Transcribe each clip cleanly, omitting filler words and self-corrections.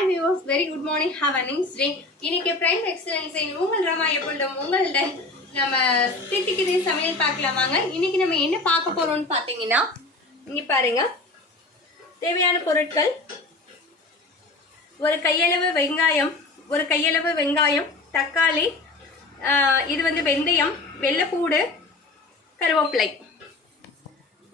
Hi viewers, very good morning. Have a nice day. இன்னைக்கு prime excellence உங்கள் ராமா எப்பொழுதும் உங்கள்ட்ட நம்ம தித்திக்கிதே சமையல் பார்க்கலாம் வாங்க. இன்னைக்கு நம்ம என்ன பார்க்க போறோம்னு பார்த்தீங்கன்னா, இங்க பாருங்க, தேவையான பொருட்கள்: ஒரு கையளவு வெங்காயம், தக்காளி, இது வந்து வெந்தயம், வெள்ளைப்பூடு, கருவேப்பிலை.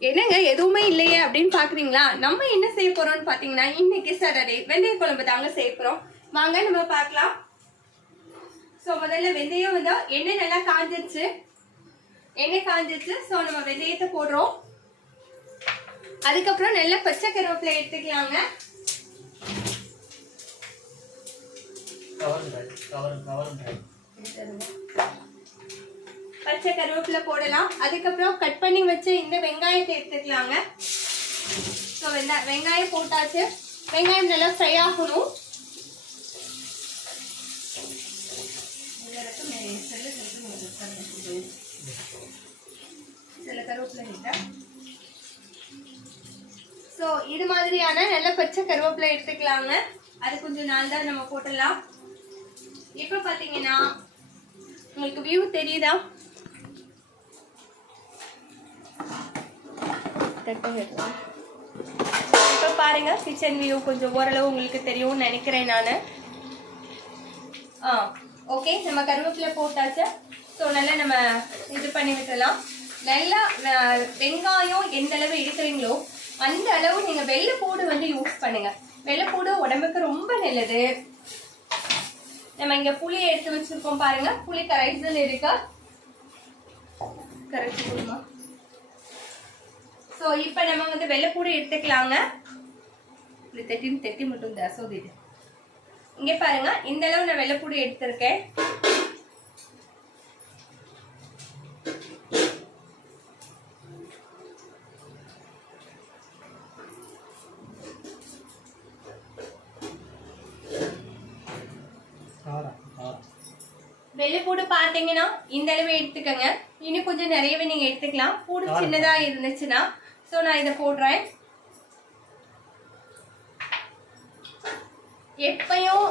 என்னங்க எதுவுமே இல்லையே அப்படின்னு பாக்குறீங்களா? நம்ம என்ன செய்ய போறோம்னு பாத்தீங்கன்னா, இன்னைக்கு சாட்டர்டே வெந்தய குழம்பு தாங்க செய்ய போறோம். வாங்க நம்ம பார்க்கலாம். சோ முதல்ல வெந்தயம் வந்து எண்ணெய் நல்லா காஞ்சிருச்சு. சோ நம்ம வெந்தயத்தை போடுறோம். அதுக்கப்புறம் நல்ல பச்சை கருவேப்பிலை எடுத்துக்கலாங்க. பச்சை கருவேப்பிலை போடலாம். அதுக்கப்புறம் கட் பண்ணி வச்சு இந்த வெங்காயத்தை எடுத்துக்கலாங்க. ஸோ வெங்காயம் போட்டாச்சு. வெங்காயம் நல்லா ஃப்ரை ஆகணும். ஸோ இது மாதிரியான நல்ல பச்சை கருவேப்பிலை எடுத்துக்கலாங்க. அது கொஞ்சம் நாள் தான் நம்ம போட்டலாம். இப்போ பார்த்தீங்கன்னா உங்களுக்கு வியூ தெரியுதா? இப்போ பாருங்க, கிச்சன் வியூ கொஞ்சம் ஓரளவு உங்களுக்கு தெரியும் நினைக்கிறேன் நான். ஓகே, நம்ம கருவேப்பிலை போட்டாச்சு. ஸோ நல்லா நம்ம இது பண்ணி விட்டுலாம். நல்லா வெங்காயம் எந்த அளவு எடுக்கிறீங்களோ அந்த அளவு நீங்க வெள்ளைப்பூடு வந்து யூஸ் பண்ணுங்க. வெள்ளைப்பூடு உடம்புக்கு ரொம்ப நல்லது. நம்ம இங்க புளி எடுத்து வச்சிருக்கோம் பாருங்க. புளி கரைசல் இருக்கா? கரைச்சி போடுமா? ஸோ இப்போ நம்ம வந்து வெள்ளைப்பூடு எடுத்துக்கலாங்க. தெட்டி மட்டும் தசோதிது. இங்கே பாருங்க, இந்த அளவு நான் வெள்ளைப்பூடு எடுத்திருக்கேன். வெள்ளைப்பூடு பார்த்தீங்கன்னா இந்த அளவு எடுத்துக்கங்க. இன்னும் கொஞ்சம் நிறையவே நீங்க எடுத்துக்கலாம். பூடு சின்னதா இருந்துச்சுன்னா. ஸோ நான் இதை போடுறேன். எப்பயும்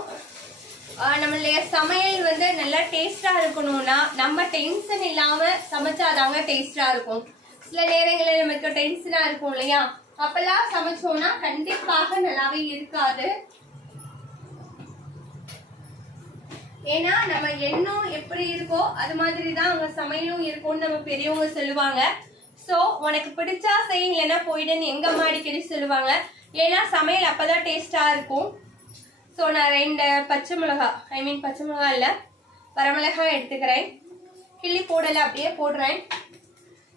நம்மளுடைய சமையல் வந்து நல்லா டேஸ்டா இருக்கணும்னா நம்ம டென்ஷன் இல்லாம சமைச்சாதாங்க டேஸ்டா இருக்கும். சில நேரங்களில் நமக்கு டென்ஷனா இருக்கும் இல்லையா? அப்பெல்லாம் சமைச்சோம்னா கண்டிப்பாக நல்லாவே இருக்காது. ஏன்னா நம்ம எண்ணம் எப்படி இருக்கோ அது மாதிரி தான் அவங்க சமையலும் இருக்கும்னு நம்ம பெரியவங்க சொல்லுவாங்க. ஸோ உனக்கு பிடிச்சா செய், இல்லைன்னா போயிடுன்னு எங்க அம்மா அடிக்கடி சொல்லுவாங்க. ஏன்னா சமையல் அப்பதான் டேஸ்டா இருக்கும். ஸோ நான் 2 பச்சை மிளகா இல்லை, வரமிளகாய் எடுத்துக்கிறேன். கிள்ளி போடலை, அப்படியே போடுறேன்.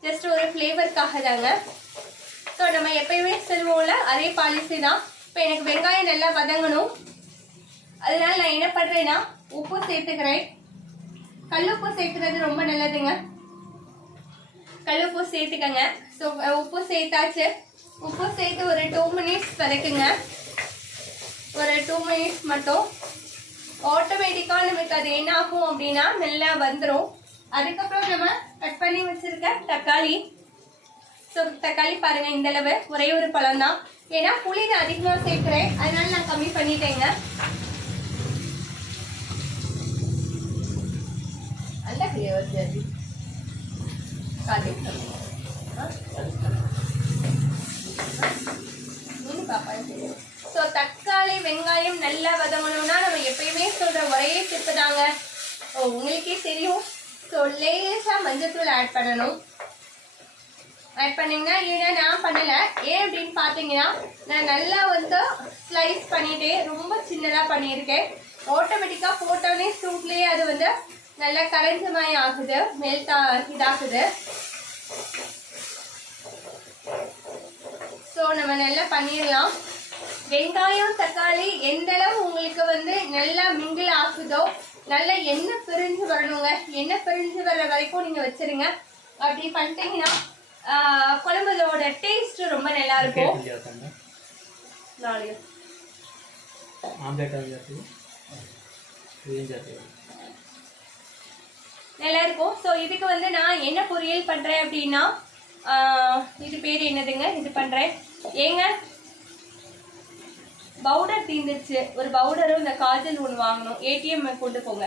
ஜஸ்ட் ஒரு ஃப்ளேவருக்காக தாங்க. ஸோ நம்ம எப்பயுமே சொல்லுவோம்ல, அதே பாலிசி தான். இப்போ எனக்கு வெங்காயம் நல்லா வதங்கணும். அதனால நான் என்ன பண்றேன்னா, உப்பு சேர்த்துக்கிறேன். கல்லுப்பு சேர்த்துக்கிறது ரொம்ப நல்லதுங்க. கல்லுப்பு சேர்த்துக்கங்க. ஸோ உப்பு சேர்த்தாச்சு. உப்பு சேர்த்து ஒரு 2 மினிட்ஸ் வதக்குங்க. ஒரு 2 மினிட்ஸ் மட்டும். ஆட்டோமேட்டிக்காக நமக்கு அது என்ன ஆகும் அப்படின்னா நல்லா வந்துடும். அதுக்கப்புறம் நம்ம கட் பண்ணி வச்சிருக்க தக்காளி. ஸோ தக்காளி பாருங்க, இந்த அளவு ஒரே ஒரு பழம் தான். ஏன்னா புளி நான் அதிகமாக சேர்க்கிறேன், அதனால நான் கம்மி பண்ணிட்டேங்க. ஸோ தக்காளி வெங்காயம் நல்லா வதங்கணும்னா நம்ம எப்பயுமே சொல்ற ஒரே டிப்பு தாங்க. உங்களுக்கே தெரியும். ஸோ லேசா மஞ்சத்தூள் ஆட் பண்ணணும். ஆட் பண்ணீங்கன்னா, ஏன்னா நான் பண்ணல. ஏன் அப்படின்னு பார்த்தீங்கன்னா, நான் நல்லா வந்து ஸ்லைஸ் பண்ணிட்டே ரொம்ப சின்னதா பண்ணியிருக்கேன். ஆட்டோமேட்டிக்கா போட்டோடனே சூட்லயே அது வந்து நல்லா கரைஞ்ச மாதிரி ஆகுது, இதாகுது. ஸோ நம்ம நல்லா பண்ணிடலாம். வெங்காயம் தக்காளி எந்த அளவு உங்களுக்கு வந்து நல்லா மிங்கிள் ஆகுதோ, நல்லா எண்ணெய் பிரிஞ்சு வரணுங்க. எண்ணெய் பிரிஞ்சு வர்ற வரைக்கும் நீங்க வச்சிருங்க. அப்படி பண்ணிட்டீங்கன்னா குழம்புதோட டேஸ்ட் ரொம்ப நல்லா இருக்கும். நல்லா இருக்கும். ஸோ இதுக்கு வந்து நான் என்ன பொரியல் பண்றேன் அப்படின்னா, இது பேர் என்னதுங்க, இது பண்றேன். ஏங்க பவுடர் தீர்ந்துச்சு. ஒரு பவுடரும் இந்த காஜல் ஒன்று வாங்கணும். ஏடிஎம் கொண்டு போங்க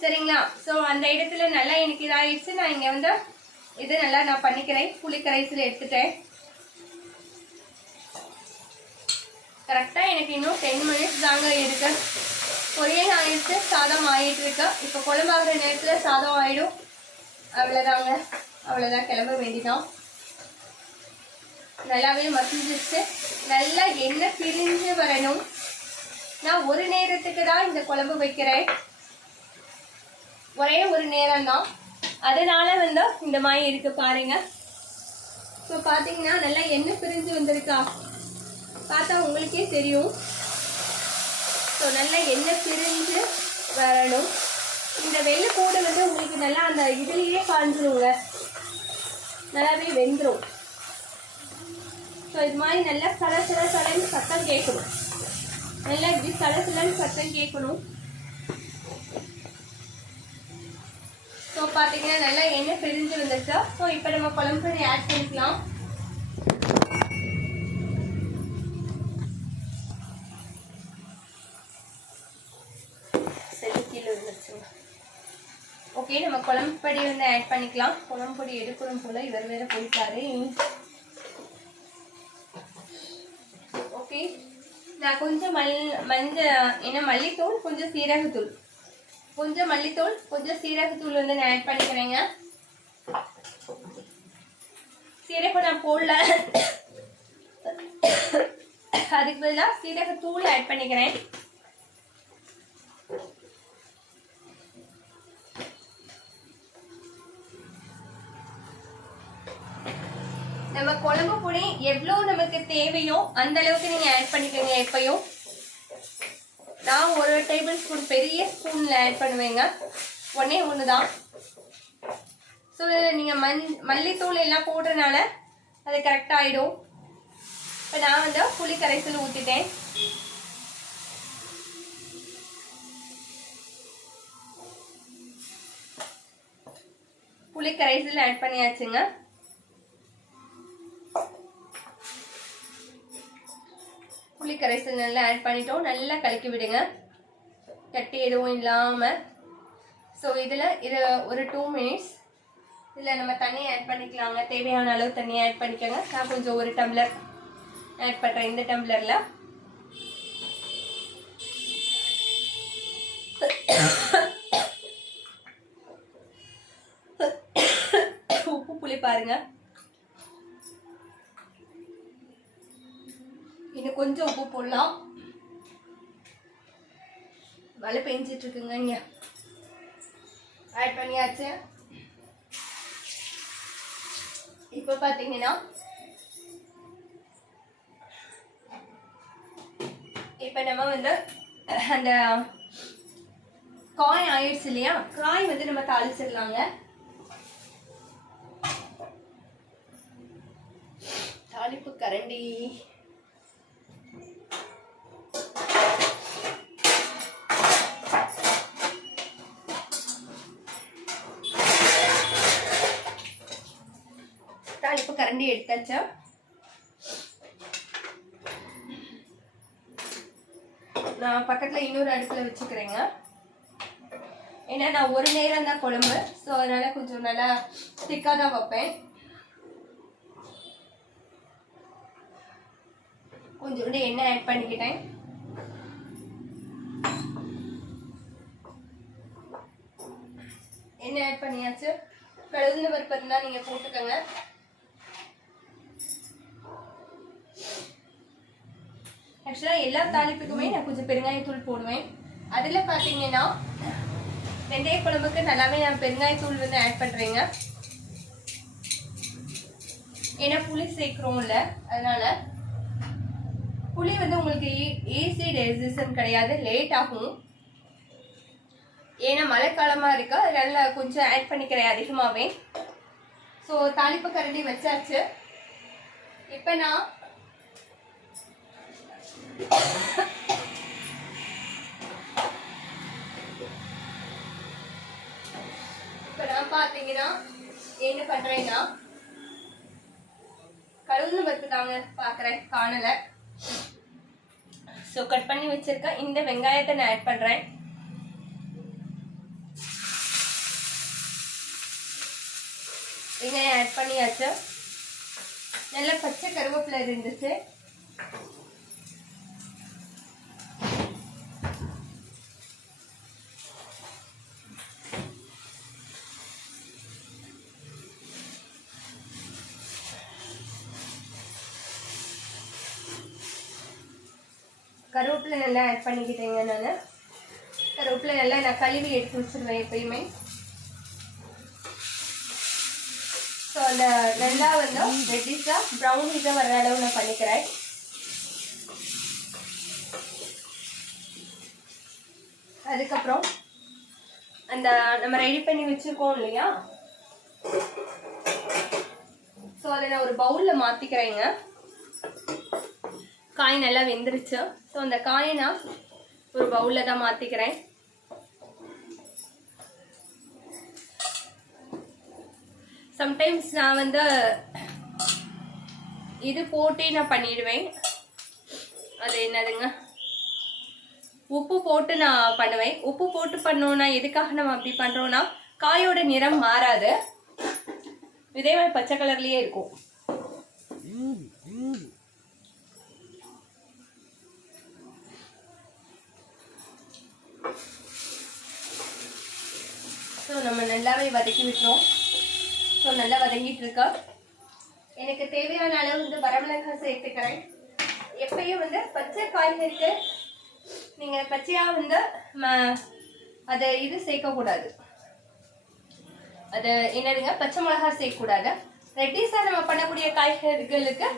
சரிங்களா. ஸோ அந்த இடத்துல நல்லா எனக்கு இதாகிடுச்சு. நான் இங்கே வந்து இது நல்லா நான் பண்ணிக்கிறேன். புளி கரைசல் எடுத்துட்டேன். கரெக்டாக எனக்கு இன்னும் 10 மினிட்ஸ் தாங்க இருக்கு. பொரியல் ஆயிடுச்சு, சாதம் ஆகிட்டு இருக்கு. இப்போ குழம்பாகிற நேரத்தில் சாதம் ஆகிடும். அவ்வளோதாங்க, அவ்வளோதான், கிளம்ப வேண்டிதான். நல்லாவே மசிஞ்சிச்சு. நல்லா எண்ணெய் பிரிஞ்சு வரணும். நான் ஒரு நேரத்துக்கு தான் இந்த குழம்பு வைக்கிறேன், ஒரே ஒரு நேரம் தான். அதனால வந்து இந்த மாதிரி இருக்கு பாருங்க. ஸோ பார்த்தீங்கன்னா நல்லா எண்ணெய் பிரிஞ்சு வந்திருக்கா, பார்த்தா உங்களுக்கே தெரியும். ஸோ நல்லா எண்ணெய் பிரிஞ்சு வரணும். இந்த வெள்ளைப்பூடு வந்து உங்களுக்கு நல்லா அந்த இதுலேயே காஞ்சிருங்க, நல்லாவே வெந்துடும். ஸோ இது மாதிரி நல்லா சலன்னு சத்தம் கேட்கணும். நல்லா இப்படி சலன்னு சத்தம் கேட்கணும். ஸோ பார்த்தீங்கன்னா நல்லா எண்ணெய் பிரிஞ்சு வந்துருச்சா. ஸோ இப்போ நம்ம குழம்பு ஆட் பண்ணிக்கலாம். ஓகே, நம்ம குழம்பு பொடி வந்து ஆட் பண்ணிக்கலாம். குழம்பு பொடி எடுக்கணும் போல, இவர் வேற போயிட்டாரு. ஓகே, நான் கொஞ்சம் மல்லித்தூள், கொஞ்சம் சீரகத்தூள், கொஞ்சம் சீரகத்தூள் வந்து நான் ஆட் பண்ணிக்கிறேங்க. சீரகம் நான் போடல, அதுக்கு பதிலாக சீரகத்தூள் ஆட் பண்ணிக்கிறேன். நம்ம குழம்பு பொடி எவ்வளோ நமக்கு தேவையோ அந்த அளவுக்கு நீங்க ஆட் பண்ணிக்கோங்க. எப்பயும் நான் ஒரு டேபிள் ஸ்பூன் பெரிய ஸ்பூன்ல ஆட் பண்ணுவேங்க, ஒன்னே ஒன்று தான். ஸோ நீங்க மல்லித்தூள் எல்லாம் போடுறதுனால அது கரெக்டாக ஆயிடும். இப்போ நான் வந்து புளி கரைசல் ஊற்றிட்டேன். புளி கரைசல் ஆட் பண்ணியாச்சுங்க. புளி கரைசல் நல்லா ஆட் பண்ணிட்டோம். நல்லா கலக்கி விடுங்க, கட்டி எதுவும் இல்லாமல். ஸோ இதில் இது ஒரு 2 மினிட்ஸ் இதில் நம்ம தண்ணி ஆட் பண்ணிக்கலாங்க. தேவையான அளவு தண்ணி ஆட் பண்ணிக்கோங்க. நான் கொஞ்சம் ஒரு டம்ளர் ஆட் பண்ணுறேன். இந்த டம்ளரில் உப்பு புளி பாருங்க, இன்னும் கொஞ்சம் உப்பு போடலாம். மழை பெஞ்சிட்டு இருக்குங்க இங்க. ஆட் பண்ணியாச்சு. இப்ப பாத்தீங்கன்னா இப்ப நம்ம வந்து அந்த காய் ஆயிடுச்சு இல்லையா, காய் வந்து நம்ம தாளிச்சிடலாங்க. தாளிப்பு கரண்டி கரண்டி எடுத்தாச்சா. நான் பக்கத்துல இன்னொரு அடுப்புல வச்சுக்கிறேங்க. ஏன்னா நான் ஒரு நேரம் தான் குழம்பு, ஸோ அதனால கொஞ்சம் நல்லா திக்காக தான் வைப்பேன். கொஞ்சோண்டு எண்ணெய் ஆட் பண்ணிக்கிட்டேன். எண்ணெய் ஆட் பண்ணியாச்சு. கடுகுல பருப்பு இருந்தால் நீங்கள் போட்டுக்கோங்க. ஆக்சுவலாக எல்லா தாளிப்புக்குமே நான் கொஞ்சம் பெருங்காயத்தூள் போடுவேன். அதில் பார்த்தீங்கன்னா வெந்தய குழம்புக்கு நல்லாவே நான் பெருங்காயத்தூள் வந்து ஆட் பண்ணுறேங்க. ஏன்னா புளி சேர்க்குறோம்ல, அதனால புளி வந்து உங்களுக்கு ஈஸி டைஜஷன் கிடையாது, லேட் ஆகும். ஏன்னா மழைக்காலமாக இருக்கு, அதனால கொஞ்சம் ஆட் பண்ணிக்கிறேன் அதிகமாகவே. ஸோ தாளிப்பு கரண்டி வச்சாச்சு. இப்போ நான் பார்த்தீங்கன்னா என்ன பண்றேன்னா கழுவுன பருப்பு பாக்குறேன், காணல. ஸோ கட் பண்ணி வச்சிருக்கேன். இந்த வெங்காயத்தை நான் ஆட் பண்றேன். வெங்காயம் ஆட் பண்ணியாச்சு. நல்ல பச்சை கருவேப்பிலை இருந்துச்சு. கருவேப்பிலை நல்லா ஆட் பண்ணிக்கிட்டேங்க. நான் கருவேப்பிலை நல்லா நான் கழுவி எடுத்து வச்சிருவேன் எப்பயுமே. ஸோ அந்த நல்லா வந்து ரெட்டிஷாக ப்ரௌனிஷாக வர அளவு நான் பண்ணிக்கிறேன். அதுக்கப்புறம் அந்த நம்ம ரெடி பண்ணி வச்சுருக்கோம் இல்லையா, ஸோ அதை நான் ஒரு பவுலில் மாற்றிக்கிறேங்க. காய் நல்லா வெந்துருச்சு. ஸோ அந்த காயை நான் ஒரு பவுலில் தான் மாற்றிக்கிறேன். சம்டைம்ஸ் நான் வந்து இது போட்டே நான் பண்ணிடுவேன். அது என்னதுங்க, உப்பு போட்டு நான் பண்ணுவேன். உப்பு போட்டு பண்ணோன்னா எதுக்காக நம்ம அப்படி பண்ணுறோன்னா காயோட நிறம் மாறாது, இதே மாதிரி பச்சை கலர்லேயே இருக்கும். ஸோ நம்ம நல்லாவே வதக்கி விட்டுறோம். ஸோ நல்லா வதங்கிட்டு இருக்கா. எனக்கு தேவையான அளவு வந்து வரமிளகாய் சேர்த்துக்கிறேன். எப்பயும் வந்து பச்சை காய்கறிக்கு நீங்கள் பச்சையாக வந்து அதை இது சேர்க்கக்கூடாது. அது என்னதுங்க, பச்சை மிளகாய் சேர்க்கக்கூடாது. ரெட்டிஸாக நம்ம பண்ணக்கூடிய காய்கறிகளுக்கு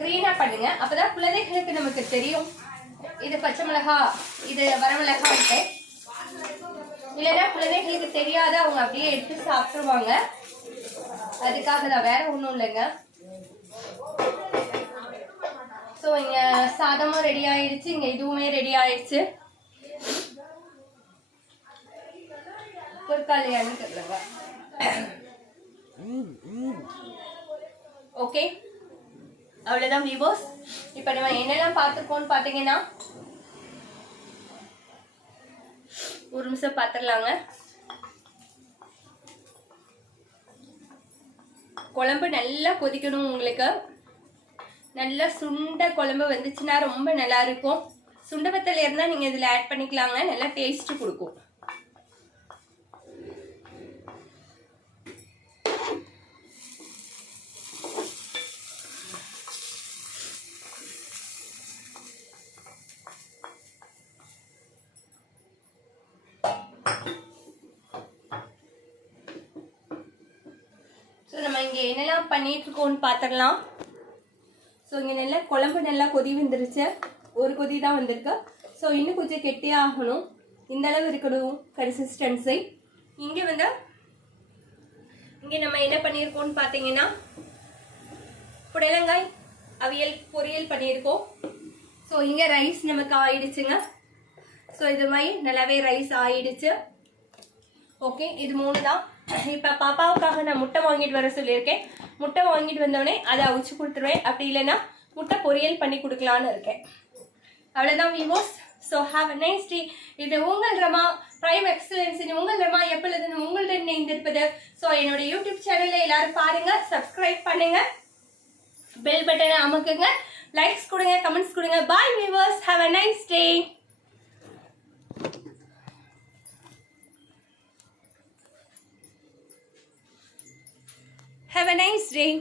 க்ரீனாக பண்ணுங்க. அப்போ தான் குழந்தைகளுக்கு நமக்கு தெரியும் இது பச்சை மிளகா, இது வரமிளகாய். இல்லைன்னா குழந்தைகளுக்கு தெரியாத அவங்க அப்படியே எடுத்து சாப்பிட்டுருவாங்க. அதுக்காக தான், வேற ஒன்றும் இல்லைங்க. ஸோ இங்கே சாதமும் ரெடி ஆயிடுச்சு, இங்கே இதுவுமே ரெடி ஆயிடுச்சு. பொற்காலையான்னு கேட்குறாங்க. ஓகே, அவ்வளோதான் வியூவர்ஸ். இப்போ நம்ம என்னெல்லாம் பார்த்துருக்கோம்னு பார்த்தீங்கன்னா, ஒரு நிமிஷம் பார்த்துடலாங்க. குழம்பு நல்லா கொதிக்கணும். உங்களுக்கு நல்லா சுண்ட குழம்பு வந்துச்சுன்னா ரொம்ப நல்லா இருக்கும். சுண்ட வத்தல் இருந்தால் நீங்கள் இதில் ஆட் பண்ணிக்கலாங்க, நல்லா டேஸ்ட்டு கொடுக்கும். ஸோ நம்ம இங்கே என்னெல்லாம் பண்ணிட்டு இருக்கோம்னு பார்த்துடலாம். ஸோ இங்கே நல்லா குழம்பு நல்லா கொதி வந்துருச்சு. ஒரு கொதி தான் வந்திருக்கு. ஸோ இன்னும் கொஞ்சம் கெட்டியாக ஆகணும். இந்த அளவு இருக்கணும் கன்சிஸ்டன்சி. இங்கே வந்து இங்கே நம்ம என்ன பண்ணியிருக்கோம்னு பார்த்தீங்கன்னா, புடலங்காய் அவியல் பொரியல் பண்ணியிருக்கோம். ஸோ இங்கே ரைஸ் நமக்கு ஆயிடுச்சுங்க. ஸோ இது மாதிரி நல்லாவே ரைஸ் ஆயிடுச்சு. ஓகே, இது 3 தான். இப்போ பாப்பாவுக்காக நான் முட்டை வாங்கிட்டு வர சொல்லியிருக்கேன். முட்டை வாங்கிட்டு வந்தோடனே அதை அவிச்சு கொடுத்துருவேன். அப்படி இல்லைன்னா முட்டை பொரியல் பண்ணி கொடுக்கலான்னு இருக்கேன். அவ்வளோதான் viewers. So have a nice day. இது உங்கள் ரமா பிரைம் எக்ஸலன்ஸ். உங்கள் ரமா எப்பொழுதும் உங்களுடன் இணைந்திருப்பது. ஸோ என்னோட யூடியூப் சேனலில் எல்லாரும் பாருங்க, சப்ஸ்கிரைப் பண்ணுங்க, பெல் பட்டனை அமுக்குங்க, லைக்ஸ் கொடுங்க, கமெண்ட்ஸ் கொடுங்க. பாய் viewers, have a nice day. Have a nice day.